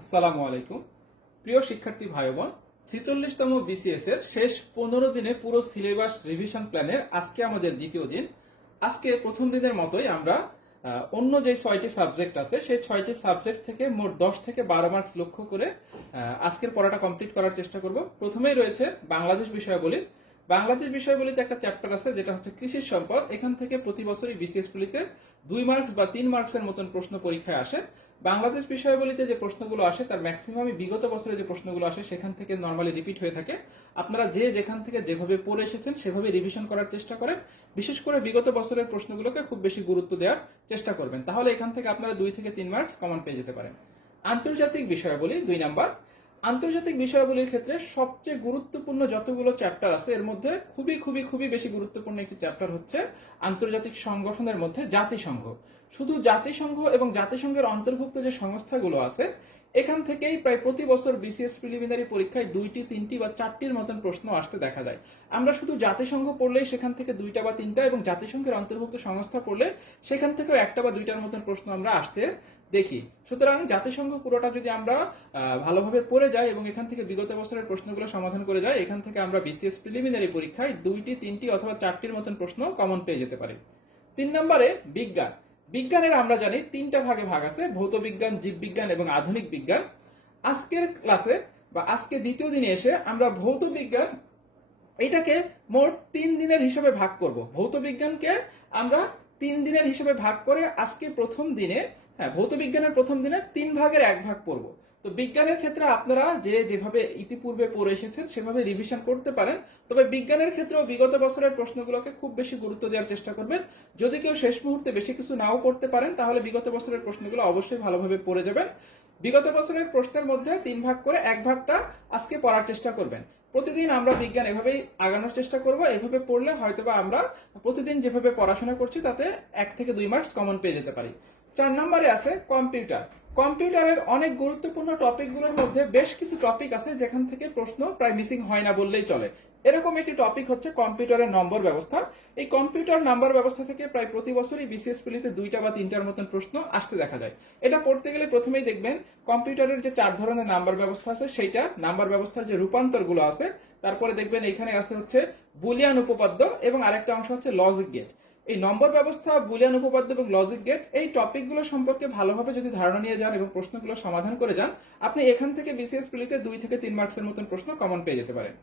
আসসালামু আলাইকুম প্রিয় শিক্ষার্থী ভাই বোন ৪৬তম বিসিএস এর শেষ ১৫ দিনে পুরো সিলেবাস রিভিশন প্ল্যানের আজকে আমাদের দ্বিতীয় দিন। আজকে প্রথম দিনের মতোই আমরা অন্য যে ৬টি সাবজেক্ট আছে সেই ৬টি সাবজেক্ট থেকে মোট ১০ থেকে ১২ মার্কস লক্ষ্য করে আজকের পড়াটা কমপ্লিট করার চেষ্টা করব। প্রথমেই রয়েছে বাংলাদেশ বিষয়াবলী। বাংলাদেশ বিষয়গুলিতে একটা চ্যাপ্টার আছে যেটা হচ্ছে কৃষি সম্পদ। এখান থেকে প্রতি বছরই বিসিএস গুলিতে ২ মার্কস বা ৩ মার্কসের মতন প্রশ্ন পরীক্ষায় আসে। বাংলাদেশ বিষয়গুলিতে যে প্রশ্নগুলো আসে তার ম্যাক্সিমামই বিগত বছরে যে প্রশ্নগুলো আসে সেখান থেকে নর্মালি রিপিট হয়ে থাকে। আপনারা যেখান থেকে যেভাবে পড়ে এসেছেন সেভাবে রিভিশন করার চেষ্টা করেন। বিশেষ করে বিগত বছরের প্রশ্নগুলোকে খুব বেশি গুরুত্ব দেওয়ার চেষ্টা করবেন, তাহলে এখান থেকে আপনারা ২ থেকে ৩ মার্কস কমন পেয়ে যেতে পারেন। আন্তর্জাতিক বিষয়াবলী ২ নাম্বার। আন্তর্জাতিক বিষয়াবলীর ক্ষেত্রে সবচেয়ে গুরুত্বপূর্ণ যতগুলো চ্যাপ্টার আছে এর মধ্যে খুবই বেশি গুরুত্বপূর্ণ একটি চ্যাপ্টার হচ্ছে আন্তর্জাতিক সংগঠনের মধ্যে জাতিসংঘ। শুধু জাতিসংঘ এবং জাতিসংঘের অন্তর্ভুক্ত যে সংস্থাগুলো আছে এখান থেকেই প্রায় প্রতি বছর বিসিএস প্রিলিমিনারি পরীক্ষায় ২টি, ৩টি বা ৪টির মতন প্রশ্ন আসতে দেখা যায়। আমরা শুধু জাতিসংঘ পড়লেই সেখান থেকে ২টা বা ৩টা এবং জাতিসংঘের অন্তর্ভুক্ত সংস্থা পড়লে সেখান থেকেও ১টা বা ২টার মতন প্রশ্ন আমরা আসতে দেখি। সুতরাং জাতিসংঘ পুরোটা যদি আমরা ভালোভাবে পড়ে যাই এবং এখান থেকে বিগত বছরের প্রশ্নগুলো সমাধান করে যাই, এখান থেকে আমরা বিসিএস প্রিলিমিনারি পরীক্ষায় ২টি, ৩টি অথবা ৪টির মতন প্রশ্ন কমন পেয়ে যেতে পারি। ৩ নম্বরে বিজ্ঞান। বিজ্ঞানের আমরা জানি ৩টা ভাগে ভাগ আছে: ভৌত বিজ্ঞান, জীববিজ্ঞান এবং আধুনিক বিজ্ঞান। আজকের ক্লাসে বা আজকে দ্বিতীয় দিনে এসে আমরা ভৌত বিজ্ঞান এটাকে মোট ৩ দিনের হিসেবে ভাগ করব। ভৌত বিজ্ঞানকে আমরা ৩ দিনের হিসেবে ভাগ করে আজকে প্রথম দিনে ভৌত বিজ্ঞানের প্রথম দিনে ৩ ভাগের ১ ভাগ পড়ব। তো বিজ্ঞানের ক্ষেত্রে আপনারা যেভাবে ইতিপূর্বে পড়ে এসেছেন সেভাবে রিভিশন করতে পারেন, তবে বিজ্ঞানের ক্ষেত্রেও বিগত বছরের প্রশ্নগুলোকে খুব বেশি গুরুত্ব দেওয়ার চেষ্টা করবেন। যদি কেউ শেষ মুহূর্তে বেশি কিছু নাও করতে পারেন তাহলে বিগত বছরের প্রশ্নগুলো অবশ্যই ভালোভাবে পড়ে যাবেন। বিগত বছরের প্রশ্নের মধ্যে ৩ ভাগ করে ১ ভাগটা আজকে পড়ার চেষ্টা করবেন। প্রতিদিন আমরা বিজ্ঞান এভাবেই আগানোর চেষ্টা করব। এভাবে পড়লে হয়তোবা আমরা প্রতিদিন যেভাবে পড়াশোনা করছি তাতে ১ থেকে ২ মার্কস কমন পেয়ে যেতে পারি। ৪ নম্বরে আছে কম্পিউটার। কম্পিউটারের অনেক গুরুত্বপূর্ণ টপিকগুলোর মধ্যে বেশ কিছু টপিক আছে যেখান থেকে প্রশ্ন প্রায় মিসিং হয় না বললেই চলে। এরকম একটি টপিক হচ্ছে কম্পিউটারের নম্বর ব্যবস্থা। এই কম্পিউটার নাম্বার ব্যবস্থা থেকে প্রায় প্রতি বছরই বিসিএস প্রিলিতে ২টা বা ৩টার মতন প্রশ্ন আসতে দেখা যায়। এটা পড়তে গেলে প্রথমেই দেখবেন কম্পিউটারের যে ৪ ধরনের নাম্বার ব্যবস্থা আছে সেইটা, নাম্বার ব্যবস্থার যে রূপান্তরগুলো আছে, তারপরে দেখবেন এখানে আছে হচ্ছে বুলিয়ান উপপাদ্য এবং আরেকটা অংশ হচ্ছে লজিক গেট। এই নম্বর ব্যবস্থা, বুলিয়ান উপপাদ্য এবং লজিক গেট এই টপিকগুলো সম্পর্কে ভালোভাবে যদি ধারণা নিয়ে যান এবং প্রশ্নগুলো সমাধান করে যান, আপনি এখান থেকে বিসিএস প্রিলিতে ২ থেকে ৩ মার্কসের মতন প্রশ্ন কমন পেয়ে যেতে পারেন।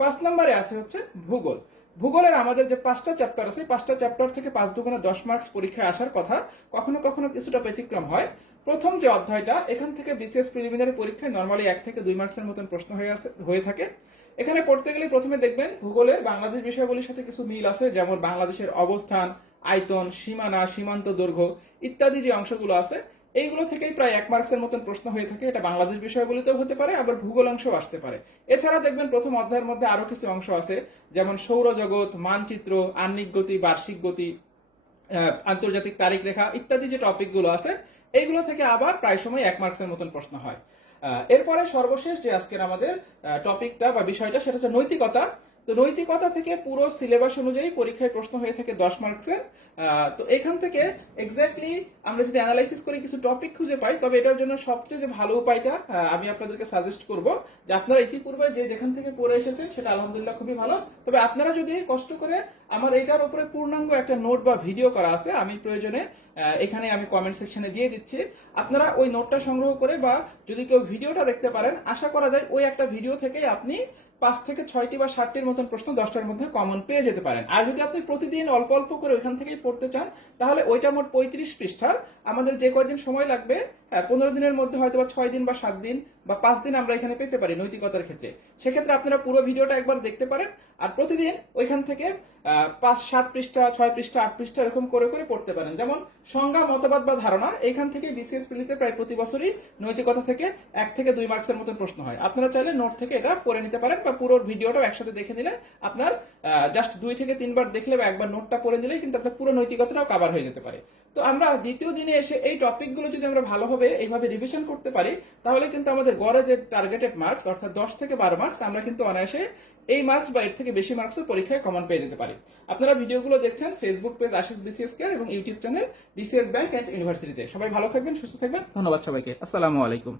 ৫ নম্বরে আছে হচ্ছে ভূগোল। ভূগোলের আমাদের যে ৫টা চ্যাপ্টার আছে, ৫টা চ্যাপ্টার থেকে ৫ দুগুণে ১০ মার্কস পরীক্ষায় আসার কথা, কখনো কখনো কিছুটা ব্যতিক্রম হয়। প্রথম যে অধ্যায়টা, এখান থেকে বিসিএস প্রিলিমিনারি পরীক্ষায় নরমালি ১ থেকে ২ মার্কসের মতন প্রশ্ন হয়ে থাকে। এখানে পড়তে গেলে প্রথমে দেখবেন ভূগোলের বাংলাদেশ বিষয়াবলীর সাথে কিছু মিল আছে, যেমন বাংলাদেশের অবস্থান, আয়তন, সীমানা, সীমান্ত দৈর্ঘ্য ইত্যাদি যে অংশগুলো আছে এইগুলো থেকেই প্রায় ১ মার্কসের মতন প্রশ্ন হয়ে থাকে। এটা বাংলাদেশ বিষয়গুলিতেও হতে পারে, আবার ভূগোল অংশও আসতে পারে। এছাড়া দেখবেন প্রথম অধ্যায়ের মধ্যে আরো কিছু অংশ আছে, যেমন সৌরজগৎ, মানচিত্র, আহ্নিক গতি, বার্ষিক গতি, আন্তর্জাতিক তারিখ রেখা ইত্যাদি যে টপিকগুলো আছে এইগুলো থেকে আবার প্রায় সময় ১ মার্কসের মতন প্রশ্ন হয়। এরপরে সর্বশেষ যে আজকের আমাদের টপিকটা বা বিষয়টা সেটা হচ্ছে নৈতিকতা। তো নৈতিকতা থেকে পুরো সিলেবাস অনুযায়ী পরীক্ষায় প্রশ্ন হয়ে থাকে ১০ মার্কসের। তো এখান থেকে এক্স্যাক্টলি আমরা যদি অ্যানালাইসিস করি কিছু টপিক খুঁজে পাই, তবে এটার জন্য সবচেয়ে যে ভালো উপায়টা আমি আপনাদেরকে সাজেস্ট করব যে আপনারা ইতিপূর্বে যেখান থেকে পড়ে এসেছেন সেটা আলহামদুলিল্লাহ খুবই ভালো, তবে আপনারা যদি কষ্ট করে আমার এইটার উপরে পূর্ণাঙ্গ একটা নোট বা ভিডিও করা আছে, আমি প্রয়োজনে এখানে আমি কমেন্ট সেকশনে দিয়ে দিচ্ছি। আপনারা ওই নোটটা সংগ্রহ করে বা যদি কেউ ভিডিওটা দেখতে পারেন, আশা করা যায় ওই একটা ভিডিও থেকেই আপনি ৫ থেকে ৬টি বা ৭টির মতন প্রশ্ন ১০টার মধ্যে কমন পেয়ে যেতে পারেন। আর যদি আপনি প্রতিদিন অল্প অল্প করে ওইখান থেকেই পড়তে চান তাহলে ওইটা মোট ৩৫ পৃষ্ঠার। আমাদের যে কয়দিন সময় লাগবে, ১৫ দিনের মধ্যে হয়তো বা ৬ দিন বা ৭ দিন বা ৫ দিন আমরা এখানে পেতে পারি নৈতিকতার ক্ষেত্রে। সেক্ষেত্রে আপনারা পুরো ভিডিওটা একবার দেখতে পারেন আর প্রতিদিন ওইখান থেকে ৫-৭ পৃষ্ঠা, ৬ পৃষ্ঠা, ৮ পৃষ্ঠা এরকম করে করে পড়তে পারেন। যেমন সংজ্ঞা, মতবাদ বা ধারণা, এখান থেকে বিসিএস প্রিলিতে প্রায় প্রতি বছরই নৈতিকতা থেকে ১ থেকে ২ মার্কসের মতন প্রশ্ন হয়। আপনারা চাইলে নোট থেকে এটা পড়ে নিতে পারেন বা পুরো ভিডিওটাও একসাথে দেখে নিলে আপনার জাস্ট ২ থেকে ৩ বার দেখলে বা একবার নোটটা পড়ে নিলেই কিন্তু আপনার পুরো নৈতিকতাটাও কভার হয়ে যেতে পারে। তো আমরা দ্বিতীয় দিনে এসে এই টপিকগুলো যদি আমরা ভালোভাবে এইভাবে রিভিশন করতে পারি তাহলে কিন্তু আমাদের গড়ে যে টার্গেটেড মার্কস অর্থাৎ ১০ থেকে ১২ মার্কস আমরা কিন্তু অনায়াসে এই মার্কস বা এর থেকে বেশি মার্কসের পরীক্ষায় কমন পেয়ে যেতে পারি। আপনারা ভিডিওগুলো দেখছেন Facebook page Ashis BCS care এবং YouTube channel BCS bank and ইউনিভার্সিটিতে। সবাই ভালো থাকবেন, সুস্থ থাকবেন। ধন্যবাদ সবাইকে। আসসালামু আলাইকুম।